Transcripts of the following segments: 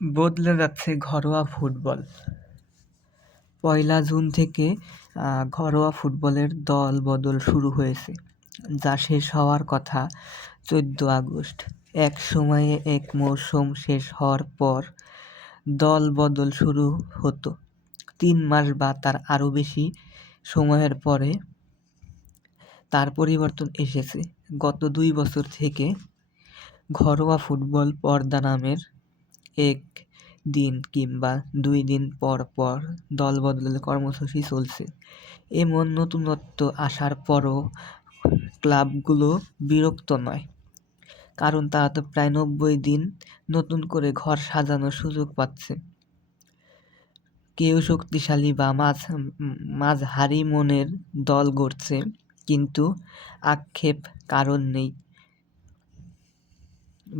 বদলে যাচ্ছে ঘরোয়া ফুটবল। ১লা জুন থেকে ঘরোয়া ফুটবলের দল-বদল শুরু হয়েছে, যা শেষ হওয়ার কথা ১৪ আগস্ট। একসময়ে এক মৌসুম শেষ হওয়ার পর দল-বদল শুরু হতো। ৩ মাস বা তার আরও বেশি সময়ের পরে তার পরিবর্তন এসেছে। গত ২ বছর থেকে ঘরোয়া ফুটবল পর্দা নামের এক দিন কিংবা ২ দিন পর পর দল-বদলের কর্মসূচি চলছে। এমন নতুনত্ব আসার পরও ক্লাবগুলো বিরক্ত নয়, কারণ তারা তো প্রায় ৯০ দিন নতুন করে ঘর সাজানোর সুযোগ পাচ্ছে। কেউ শক্তিশালী বা মাঝারি মনের দল গড়ছে, কিন্তু আক্ষেপ কারণ নেই।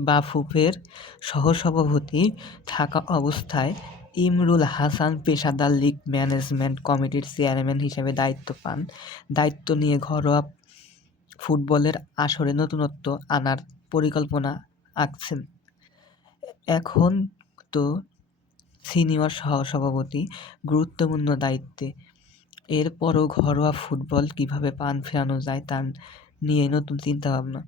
বাফুফের সহসভাপতি থাকা অবস্থায় ইমরুল হাসান পেশাদার লীগ ম্যানেজমেন্ট কমিটির চেয়ারম্যান হিসেবে দায়িত্ব পান। দায়িত্ব নিয়ে ঘরোয়া ফুটবলের আসরে নতুনত্ব আনার পরিকল্পনা আঁকছেন। এখন তো সিনিয়র সহসভাপতি, গুরুত্বপূর্ণ দায়িত্বে। এরপরও ঘরোয়া ফুটবল কীভাবে প্রাণ ফেরানো যায় তা নিয়ে নতুন চিন্তাভাবনা।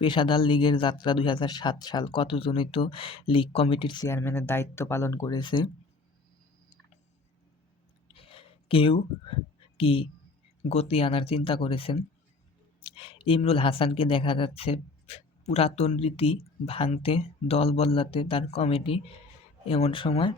পেশাদার লীগের যাত্রা ২০০৭ সাল। কতজনই তো লীগ কমিটির চেয়ারম্যানের দায়িত্ব পালন করেছে। কেউ কি গতি আনার চিন্তা করেছেন? ইমরুল হাসানকে দেখা যাচ্ছে পুরাতন রীতি ভাঙতে, দল বদলাতে তার কমিটি। এমন সময়